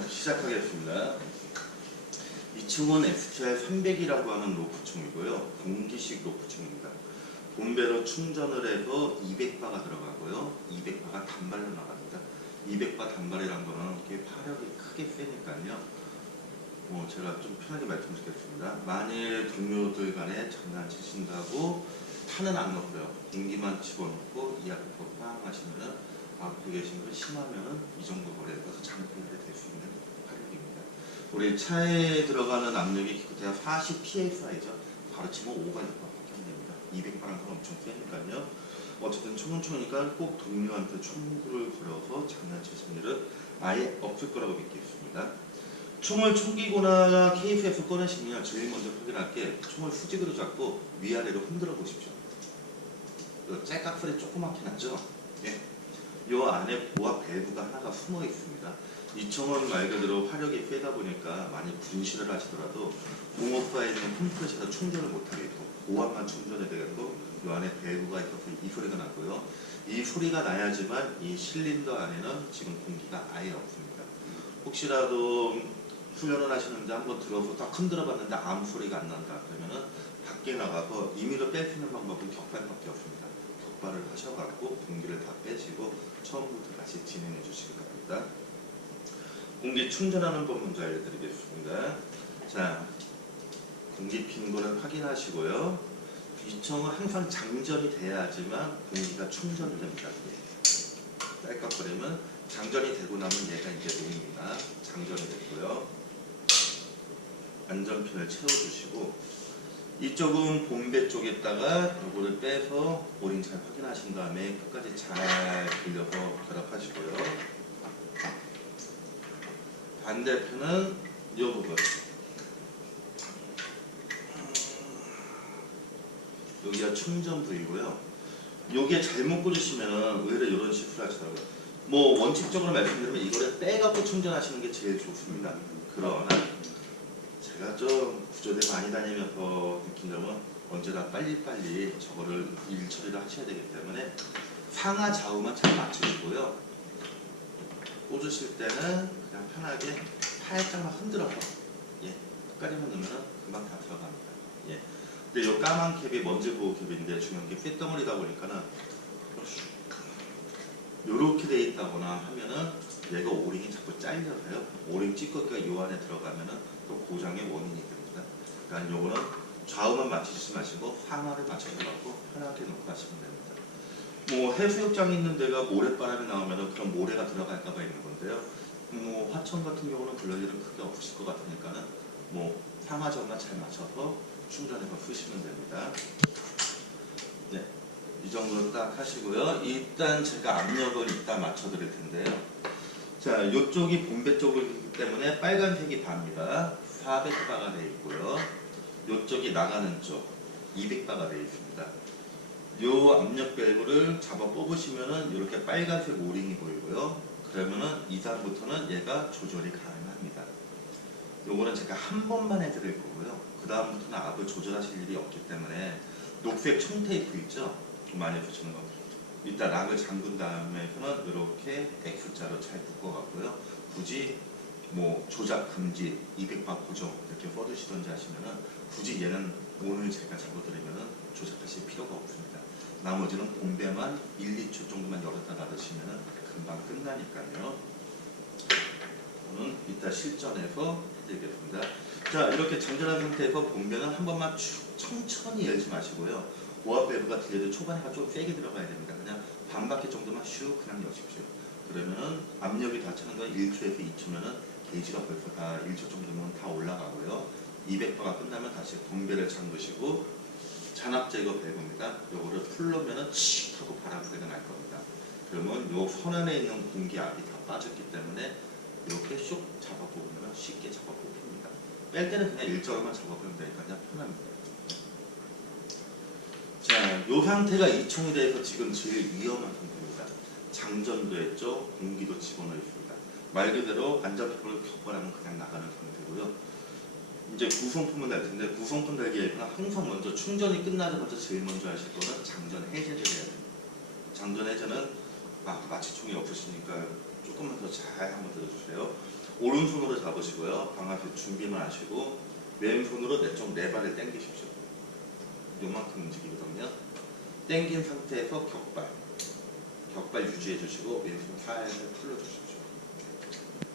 시작하겠습니다. 이 층은 STR 300이라고 하는 로프층이고요. 공기식 로프층입니다. 본배로 충전을 해서 200바가 들어가고요. 200바가 단발로 나갑니다. 200바 단발이란 거는 이게 파력이 크게 세니까요. 뭐 제가 좀 편하게 말씀드리겠습니다. 만일 동료들 간에 장난치신다고 탄은 안 넣고요. 공기만 집어넣고 이하부터 빵 하시면은 앞에 계신 분 심하면은 이 정도 거리에서 장풍이 될 수 있는 화력입니다. 우리 차에 들어가는 압력이 기껏해야 40 psi죠. 바로 치면 5가 6밖에 안 됩니다. 200바람 건 엄청 세니까요. 어쨌든 총은 총이니까 꼭 동료한테 총구를 걸어서 장난치실 일은 아예 없을 거라고 믿겠습니다. 총을 총기구나 케이스에서 꺼내시면 제일 먼저 확인할 게 총을 수직으로 잡고 위아래로 흔들어 보십시오. 이 짤깍소리 조그맣게 나죠? 예. 요 안에 보아 밸브가 하나가 숨어 있습니다. 이 총은 말 그대로 화력이 세다 보니까 많이 분실을 하시더라도 공업과에 있는 컴프레셔가 충전을 못하게끔 보안만 충전이 되겠고 이 안에 밸브가 있어서 이 소리가 나고요. 이 소리가 나야지만 이 실린더 안에는 지금 공기가 아예 없습니다. 혹시라도 훈련을 하시는데 한번 들어서 딱 흔들어 봤는데 아무 소리가 안 난다 그러면은 밖에 나가서 임의로 뺄수 있는 방법은 격발밖에 없습니다. 격발을 하셔갖고 공기를 다 빼시고 처음부터 다시 진행해 주시기 바랍니다. 공기 충전하는 법 먼저 알려드리겠습니다. 자, 공기 빈 거를 확인하시고요. 이청은 항상 장전이 돼야지만 공기가 충전이 됩니다. 딸깍거리면 장전이 되고 나면 얘가 이제 놓입니다. 장전이 됐고요. 안전핀을 채워주시고 이쪽은 본배 쪽에다가 요거를 빼서 오링 잘 확인하신 다음에 끝까지 잘 돌려서 결합하시고요. 반대편은 이 부분. 여기가 충전 부위고요. 여기에 잘못 꽂으시면 의외로 이런 실수를 하시더라고요. 뭐 원칙적으로 말씀드리면 이거를 빼갖고 충전하시는 게 제일 좋습니다. 그러나 제가 좀 구조대 많이 다니면서 느낀 점은 언제나 빨리빨리 저거를 일 처리를 하셔야 되기 때문에 상하 좌우만 잘 맞추시고요. 꽂으실 때는 그냥 편하게 살짝만 흔들어서 예, 끝까지만 넣으면 금방 다 들어갑니다. 예. 근데 이 까만 캡이 먼지 보호 캡인데 중요한 게 쇳덩어리다 보니까는 요렇게 돼 있다거나 하면은 얘가 오링이 자꾸 잘려서요. 오링 찌꺼기가 요 안에 들어가면은 또 고장의 원인이 됩니다. 그러니까 요거는 좌우만 맞추지 마시고 상하를 맞춰서 편하게 놓고 하시면 됩니다. 뭐 해수욕장 있는 데가 모래바람이 나오면은 그런 모래가 들어갈까봐 있는 건데요. 뭐 화천 같은 경우는 그럴 일은 크게 없으실 것 같으니까는 뭐 상하점만 잘 맞춰서 충전해서 쓰시면 됩니다. 네, 이 정도로 딱 하시고요. 일단 제가 압력을 이따 맞춰드릴 텐데요. 자, 이쪽이 본배 쪽이기 때문에 빨간색이 바입니다. 400바가 되어 있고요. 이쪽이 나가는 쪽 200바가 되어 있습니다. 요 압력 밸브를 잡아 뽑으시면은 이렇게 빨간색 오링이 보이고요. 그러면은 이상부터는 얘가 조절이 가능합니다. 요거는 제가 한 번만 해드릴 거고요. 그 다음부터는 압을 조절하실 일이 없기 때문에 녹색 총 테이프 있죠? 많이 붙이는 거. 이따 락을 잠근 다음에는 이렇게 X자로 잘 묶어갖고요. 굳이 뭐 조작 금지, 200바 고정 이렇게 써두시던지 하시면은 굳이 얘는 오늘 제가 잡아드리면은 조작하실 필요가 없습니다. 나머지는 본배만 1, 2초 정도만 열었다 닫으시면은 금방 끝나니까요. 저는 이따 실전에서 해드리겠습니다. 자 이렇게 장전한 상태에서 본배는 한 번만 쭉 천천히 열지 마시고요. 보압 밸브가 들려도 초반에가 좀 세게 들어가야 됩니다. 그냥 반 바퀴 정도만 슉 그냥 여십시오. 그러면은 압력이 다 차는 건 1초에서 2초면은 게이지가 벌써 다 1초 정도면 다 올라가고요. 200바가 끝나면 다시 본배를 잠그시고 잔압 제거 밸브입니다. 요거를 풀려면은 칙 하고 바람 소리가 날 겁니다. 그러면 요 선 안에 있는 공기압이 다 빠졌기 때문에 이렇게 슉 잡아 뽑으면 쉽게 잡아 뽑힙니다. 뺄 때는 그냥 일자로만 잡아 뽑으면 되니까 그냥 편합니다. 자, 요 상태가 이 총에 대해서 지금 제일 위험한 상태입니다. 장전도 했죠, 공기도 집어넣어 있습니다. 말 그대로 안전표를 격발하면 그냥 나가는 상태고요. 이제 구성품은 날 텐데 구성품 달기에는 항상 먼저 충전이 끝나자마자 제일 먼저 하실 거는 장전 해제를 해야 됩니다. 장전 해제는 아, 마취총이 없으시니까 조금만 더 잘 한번 들어주세요. 오른손으로 잡으시고요. 방아쇠 준비만 하시고 왼손으로 내쪽 네 발을 당기십시오. 요만큼 움직이거든요. 당긴 상태에서 격발. 격발 유지해 주시고 왼손 살살 풀어 주십시오.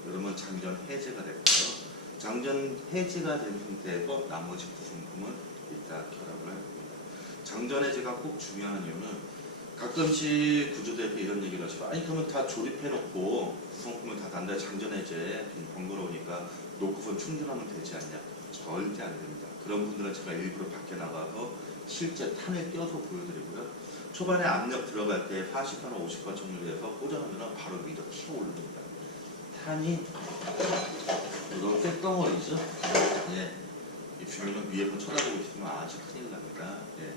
그러면 장전 해제가 되고요. 장전 해제가 된 상태에서 나머지 구성품은 이따 결합을 할 겁니다. 장전 해제가 꼭 중요한 이유는 가끔씩 구조대에서 이런 얘기를 하시고 아니 그러면 다 조립해놓고 구성품을 다 단단히 장전 해제 좀 번거로우니까 놓고선 충전하면 되지 않냐 절대 안 됩니다. 그런 분들은 제가 일부러 밖에 나가서 실제 탄을 껴서 보여드리고요. 초반에 압력 들어갈 때 40번, 50번 정도에서 고정하면 바로 위로 튀어 오릅니다. 탄이 이거 쇳덩어리죠? 예. 이 주변은 위에서 쳐다보고 있으면 아주 큰일 납니다. 예.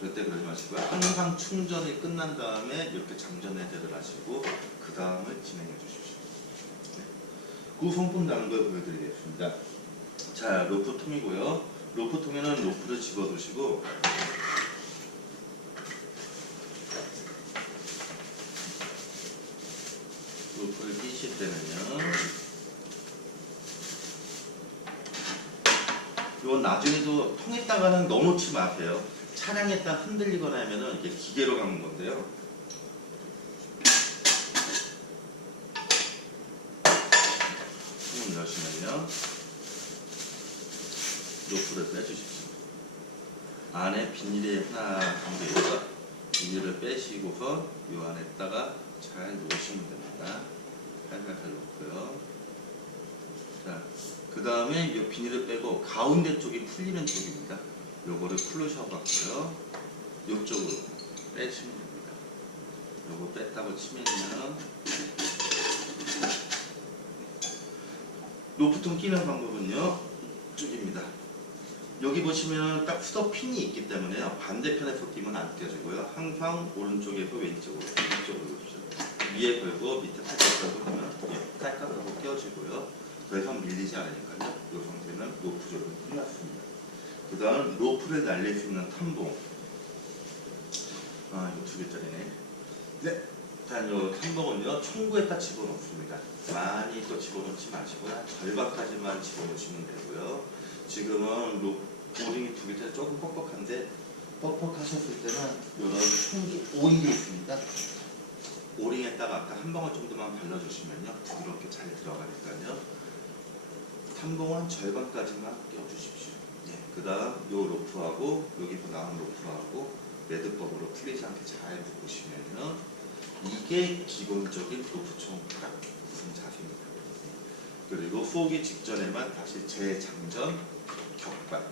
절대 그러지 마시고요. 항상 충전이 끝난 다음에 이렇게 장전 해제를 하시고 그 다음을 진행해 주십시오. 네. 구성품 다른 걸 보여드리겠습니다. 자, 로프통이고요. 로프 통에는 로프를 집어두시고 로프를 끼실 때는요. 이건 나중에도 통했다가는 넣어놓지 마세요. 차량에 딱 흔들리거나 하면은 이게 기계로 가는 건데요. 손을 넣으시면요. 로프를 빼주십시오. 안에 비닐이 하나 담겨 있어 비닐을 빼시고서 이 안에다가 잘 놓으시면 됩니다. 살살살 놓고요. 자, 그 다음에 이 비닐을 빼고 가운데 쪽이 풀리는 쪽입니다. 요거를 클로셔 갖고요. 요쪽으로 빼시면 됩니다. 요거 뺐다고 치면요. 로프통 끼는 방법은요. 이쪽입니다. 여기 보시면 딱 수도 핀이 있기 때문에요. 반대편에서 끼면 안 껴지고요. 항상 오른쪽에서 왼쪽으로, 놓으십시오. 위에 걸고 밑에 살짝 걸고 하면 예, 깔끔하고 껴지고요. 더 이상 밀리지 않으니까요. 이 상태는 로프 조립 끝났습니다. 그 다음 로프를 날릴 수 있는 탐봉. 아 이거 두 개짜리네. 네. 자, 이 탐봉은요 총구에다 집어넣습니다. 많이 또 집어넣지 마시고요. 절반까지만 집어넣으시면 되고요. 지금은 로, 오링이 두 개짜리 조금 뻑뻑한데 뻑뻑하셨을 때는 이런 총기 오일이 있습니다. 오링에다가 아까 한 방울 정도만 발라주시면요 부드럽게 잘 들어가니까요. 탐봉은 절반까지만 껴주십시오. 예, 그 다음 요 로프하고 여기서 나온 로프하고 매듭법으로 풀리지 않게 잘 묶으시면요 이게 기본적인 로프총 딱 무슨 자세입니다. 그리고 쏘기 직전에만 다시 재장전 격발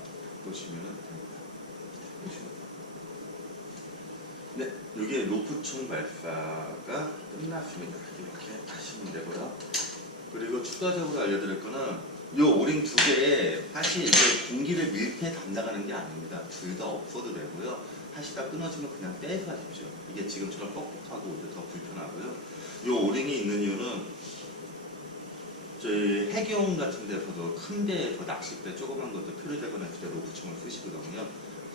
보시면 됩니다. 네, 이게 로프총 발사가 끝났습니다. 이렇게 하시면 되고요. 그리고 추가적으로 알려드릴 거는 이 오링 두 개에 사실 이게 공기를 밀폐 담당하는 게 아닙니다. 둘 다 없어도 되고요. 하시다 끊어지면 그냥 떼서 하십시오. 이게 지금처럼 뻑뻑하고 오히려 더 불편하고요. 이 오링이 있는 이유는 저희 해경 같은 데서도 큰 배에서 낚싯배 조그만 것도 표류되거나 그때 로프총을 쓰시거든요.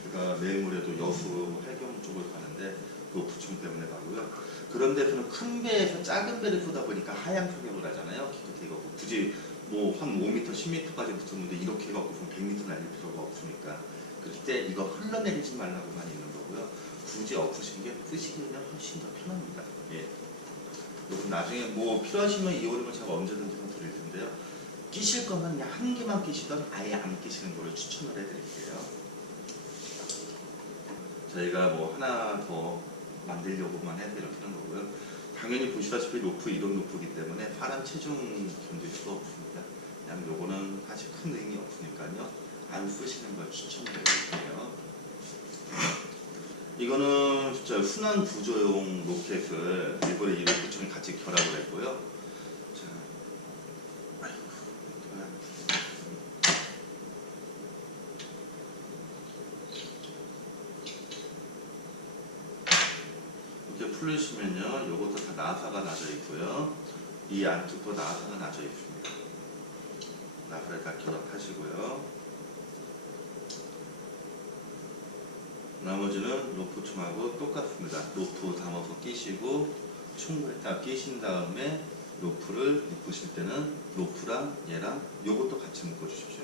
제가 내일모레도 여수 해경 쪽을 가는데 로프총 때문에 가고요. 그런 데서는 큰 배에서 작은 배를 쏘다 보니까 하향 사격을 하잖아요. 기껏 이거 굳이 뭐 한 5m, 10m까지 붙었는데 이렇게 해갖고 100m 날릴 필요가 없으니까 그때 이거 흘러내리지 말라고만 있는 거고요. 굳이 엎으신 게 쓰시기는 훨씬 더 편합니다. 예. 여러분 나중에 뭐 필요하시면 이 오름을 제가 언제든지 좀 드릴 텐데요. 끼실 거면 그냥 한 개만 끼시던 아예 안 끼시는 거를 추천을 해드릴게요. 저희가 뭐 하나 더 만들려고만 해서 이렇게 하는 거고요. 당연히 보시다시피 로프 이런 로프이기 때문에 사람 체중 견딜 수가 없습니다. 그냥 요거는 사실 큰 의미 없으니까요. 안 쓰시는 걸 추천드릴게요. 이거는 진짜 순환 구조용 로켓을 일본에 이 로켓처럼 같이 결합을 했고요. 자, 이렇게 풀리시면요, 요것도 다 나사가 나져 있고요. 이 안쪽도 나사가 나져 있습니다. 나사를 다 결합하시고요. 나머지는 로프총하고 똑같습니다. 로프 담아서 끼시고 총을 다 끼신 다음에 로프를 묶으실 때는 로프랑 얘랑 요것도 같이 묶어주십시오.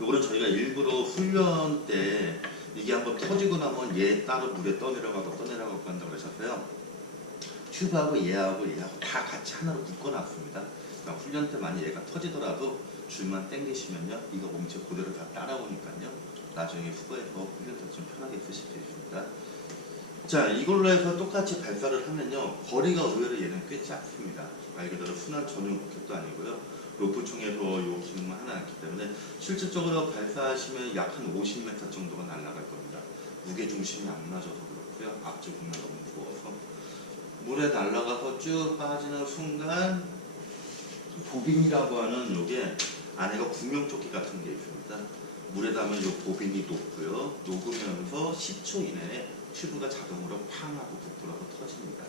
요거는 저희가 일부러 훈련 때 이게 한번 터지고 나면 얘 따로 물에 떠내려가고 떠내려가고 한다고 그러셨어요. 튜브하고 얘하고 얘하고 다 같이 하나로 묶어놨습니다. 그러니까 훈련 때 만약 얘가 터지더라도 줄만 당기시면요. 이거 몸체 그대로 다 따라오니까요. 나중에 후보에서 훈련 때좀 편하게 쓰실 수 있습니다. 자, 이걸로 해서 똑같이 발사를 하면요. 거리가 의외로 얘는 꽤 짧습니다. 말 그대로 순환 전용 로켓도 아니고요. 로프총에서 요 기능만 하나 있기 때문에 실질적으로 발사하시면 약 한 50m 정도가 날아갈 겁니다. 무게 중심이 안 맞아서 그렇고요. 앞쪽 부분 너무 무거워서 물에 날아가서 쭉 빠지는 순간 보빈이라고 하는 요게 안에가 구명조끼 같은 게 있습니다. 물에 닿으면 요 보빈이 녹고요. 녹으면서 10초 이내에 튜브가 자동으로 팡 하고 부풀어서 터집니다.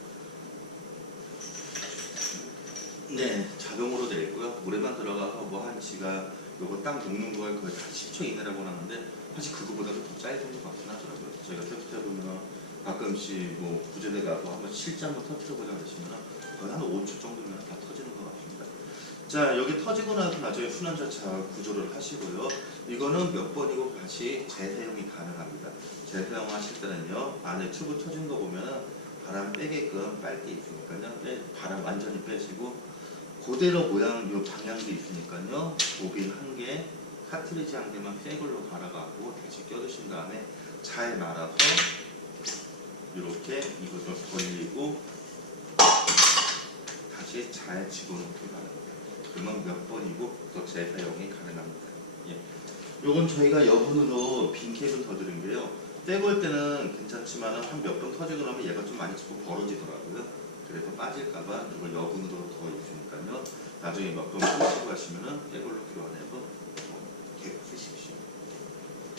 네, 자동으로 돼 있고요. 물에만 들어가서 뭐한 시가 요거 딱 녹는 거에 거의 다 10초 이내라고 하는데 사실 그거보다도 더 짧은 것 같긴 하더라고요. 저희가 테스트 해 보면 가끔씩 뭐 구제대 가고 한번 실제 한번 터뜨려 보자 그러시면 거의 한 5초 정도면 다 터지는 것 같습니다. 자 여기 터지고 나서 나중에 순환자차 구조를 하시고요. 이거는 몇 번이고 다시 재사용이 가능합니다. 재사용하실 때는요 안에 튜브 터진 거 보면은 바람 빼게끔 빨대 있으니까요. 빼, 바람 완전히 빼시고 그대로 모양 요 방향도 있으니까요. 보빈 한 개, 카트리지 한 개만 새 걸로 갈아가고 다시 껴주신 다음에 잘 말아서 이렇게 이것을 벌리고 다시 잘 집어넣기 바랍니다. 그러면 몇 번이고 또 재사용이 가능합니다. 예. 요건 저희가 여분으로 빈 캡은 더 드린 게요. 떼볼 때는 괜찮지만 한 몇 번 터지고 나면 얘가 좀 많이 자꾸 벌어지더라고요. 그래서 빠질까봐 이걸 여분으로 더 있으니까요. 나중에 몇번 푸시고 하시면은